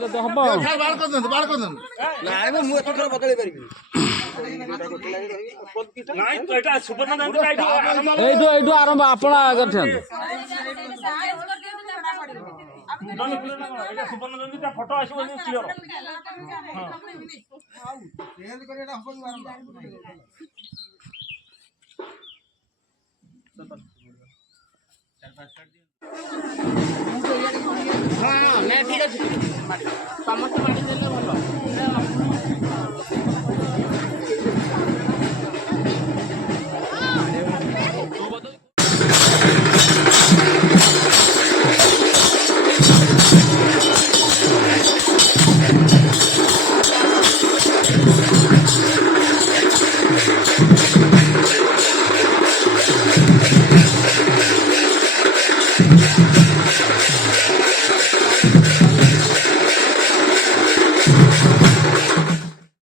ହବ ନାଇଁ ମୁଁ ଏତେ ଥର ବଦଳେଇ ପାରିବି ଏଇଠୁ ଆରମ୍ଭ ଆପଣ ଆଗରେ ଥାନ୍ତୁ। ଫଟୋ ଆସିବ କ୍ଲିୟର। ହଁ ନାଇଁ ଠିକ ଅଛି